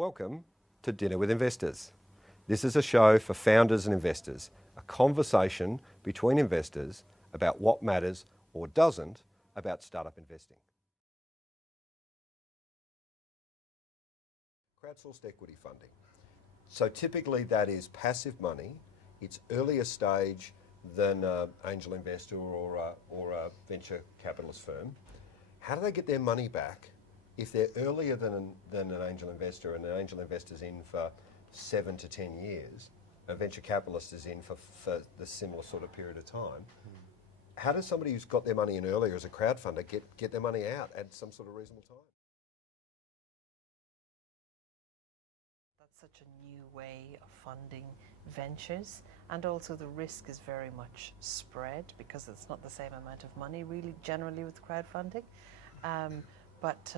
Welcome to Dinner with Investors. This is a show for founders and investors, a conversation between investors about what matters or doesn't about startup investing. Crowdsourced equity funding. So typically that is passive money. It's earlier stage than an angel investor or a venture capitalist firm. How do they get their money back if they're earlier than an angel investor, and an angel investor's in for 7 to 10 years, a venture capitalist is in for the similar sort of period of time? How does somebody who's got their money in earlier as a crowdfunder get their money out at some sort of reasonable time? That's such a new way of funding ventures, and also the risk is very much spread because it's not the same amount of money really generally with crowdfunding. But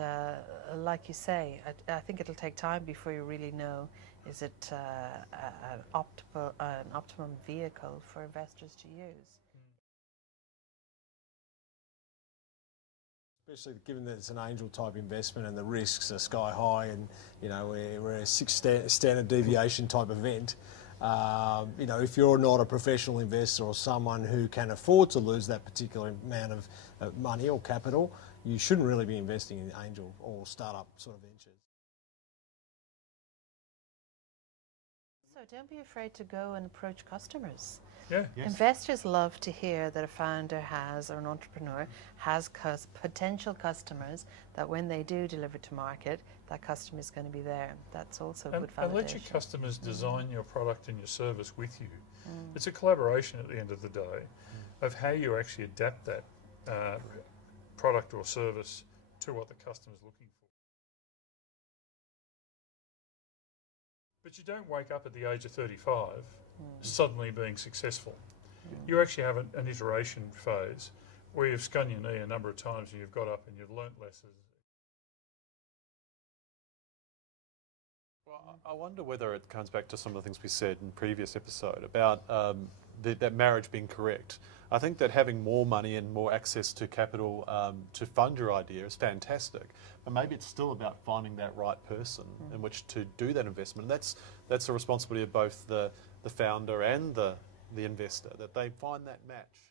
like you say, I think it'll take time before you really know, is it an optimum vehicle for investors to use? Especially given that it's an angel type investment and the risks are sky high, and we're a 6 standard deviation type event. If you're not a professional investor or someone who can afford to lose that particular amount of money or capital, you shouldn't really be investing in angel or startup sort of ventures. So don't be afraid to go and approach customers. Yeah. Yes. Investors love to hear that a founder has, or an entrepreneur has potential customers, that when they do deliver to market, that customer is going to be there. That's also good validation. And let your customers design your product and your service with you. It's a collaboration at the end of the day of how you actually adapt that product or service to what the customer's looking for. But you don't wake up at the age of 35 suddenly being successful. You actually have an iteration phase where you've scun your knee a number of times and you've got up and you've learnt lessons. Well, I wonder whether it comes back to some of the things we said in the previous episode about that marriage being correct. I think that having more money and more access to capital to fund your idea is fantastic, but maybe it's still about finding that right person in which to do that investment. And that's the responsibility of both the founder and the investor, that they find that match.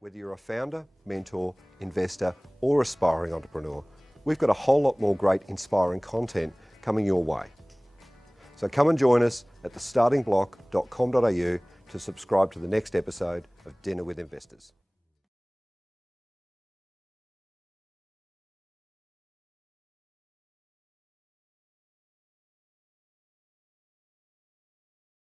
Whether you're a founder, mentor, investor, or aspiring entrepreneur, we've got a whole lot more great inspiring content coming your way. So come and join us at thestartingblock.com.au to subscribe to the next episode of Dinner with Investors.